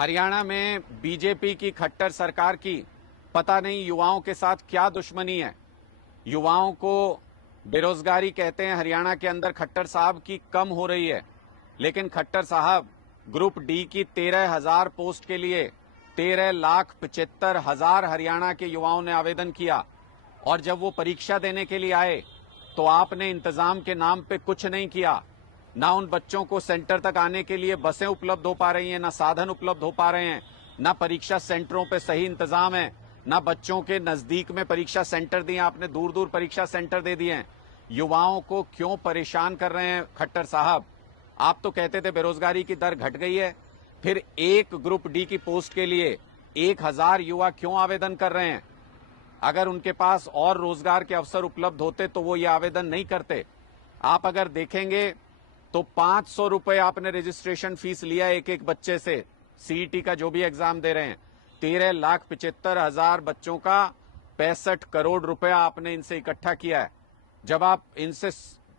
हरियाणा में बीजेपी की खट्टर सरकार की पता नहीं युवाओं के साथ क्या दुश्मनी है। युवाओं को बेरोजगारी कहते हैं हरियाणा के अंदर खट्टर साहब की कम हो रही है, लेकिन खट्टर साहब ग्रुप डी की 13,000 पोस्ट के लिए 13,75,000 हरियाणा के युवाओं ने आवेदन किया और जब वो परीक्षा देने के लिए आए तो आपने इंतजाम के नाम पे कुछ नहीं किया। ना उन बच्चों को सेंटर तक आने के लिए बसें उपलब्ध हो पा रही हैं, ना साधन उपलब्ध हो पा रहे हैं, ना परीक्षा सेंटरों पे सही इंतजाम है, ना बच्चों के नजदीक में परीक्षा सेंटर दिए, आपने दूर दूर परीक्षा सेंटर दे दिए हैं। युवाओं को क्यों परेशान कर रहे हैं खट्टर साहब? आप तो कहते थे बेरोजगारी की दर घट गई है, फिर एक ग्रुप डी की पोस्ट के लिए 1,000 युवा क्यों आवेदन कर रहे हैं? अगर उनके पास और रोजगार के अवसर उपलब्ध होते तो वो ये आवेदन नहीं करते। आप अगर देखेंगे तो 500 रुपए आपने रजिस्ट्रेशन फीस लिया एक एक बच्चे से, सीईटी का जो भी एग्जाम दे रहे हैं। 13,75,000 बच्चों का 65 करोड़ रुपया आपने इनसे इकट्ठा किया है। जब आप इनसे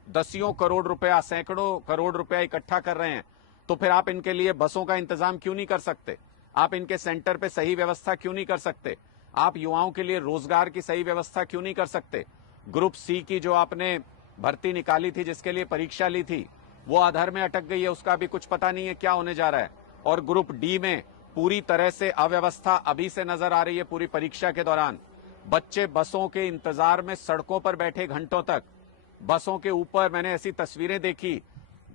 दसियों करोड़ रुपया, सैकड़ों करोड़ रुपया इकट्ठा कर रहे हैं तो फिर आप इनके लिए बसों का इंतजाम क्यों नहीं कर सकते? आप इनके सेंटर पे सही व्यवस्था क्यों नहीं कर सकते? आप युवाओं के लिए रोजगार की सही व्यवस्था क्यों नहीं कर सकते? ग्रुप सी की जो आपने भर्ती निकाली थी, जिसके लिए परीक्षा ली थी, वो आधार में अटक गई है, उसका भी कुछ पता नहीं है क्या होने जा रहा है। और ग्रुप डी में पूरी तरह से अव्यवस्था अभी से नजर आ रही है। पूरी परीक्षा के दौरान बच्चे बसों के इंतजार में सड़कों पर बैठे घंटों तक, बसों के ऊपर मैंने ऐसी तस्वीरें देखी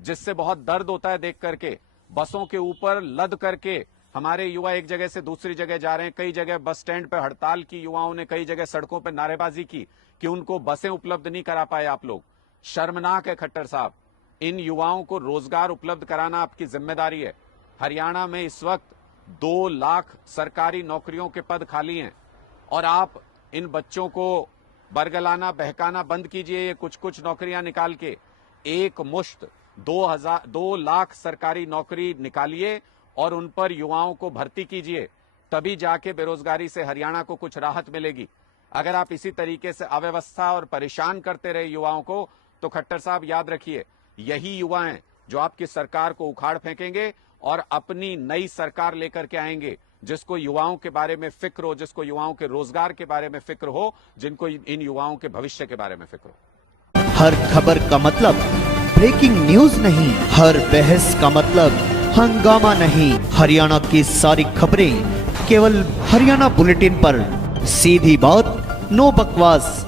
जिससे बहुत दर्द होता है देख करके। बसों के ऊपर लद करके हमारे युवा एक जगह से दूसरी जगह जा रहे हैं। कई जगह बस स्टैंड पर हड़ताल की युवाओं ने, कई जगह सड़कों पर नारेबाजी की कि उनको बसें उपलब्ध नहीं करा पाए आप लोग। शर्मनाक है खट्टर साहब। इन युवाओं को रोजगार उपलब्ध कराना आपकी जिम्मेदारी है। हरियाणा में इस वक्त 2 लाख सरकारी नौकरियों के पद खाली हैं और आप इन बच्चों को बरगलाना, बहकाना बंद कीजिए। ये कुछ कुछ नौकरियां निकाल के एक मुश्त 2 लाख सरकारी नौकरी निकालिए और उन पर युवाओं को भर्ती कीजिए, तभी जाके बेरोजगारी से हरियाणा को कुछ राहत मिलेगी। अगर आप इसी तरीके से अव्यवस्था और परेशान करते रहे युवाओं को तो खट्टर साहब याद रखिए, यही युवा हैं जो आपकी सरकार को उखाड़ फेंकेंगे और अपनी नई सरकार लेकर के आएंगे, जिसको युवाओं के बारे में फिक्र हो, जिसको युवाओं के रोजगार के बारे में फिक्र हो, जिनको इन युवाओं के भविष्य के बारे में फिक्र हो। हर खबर का मतलब ब्रेकिंग न्यूज नहीं, हर बहस का मतलब हंगामा नहीं। हरियाणा की सारी खबरें केवल हरियाणा बुलेटिन पर, सीधी बात, नो बकवास।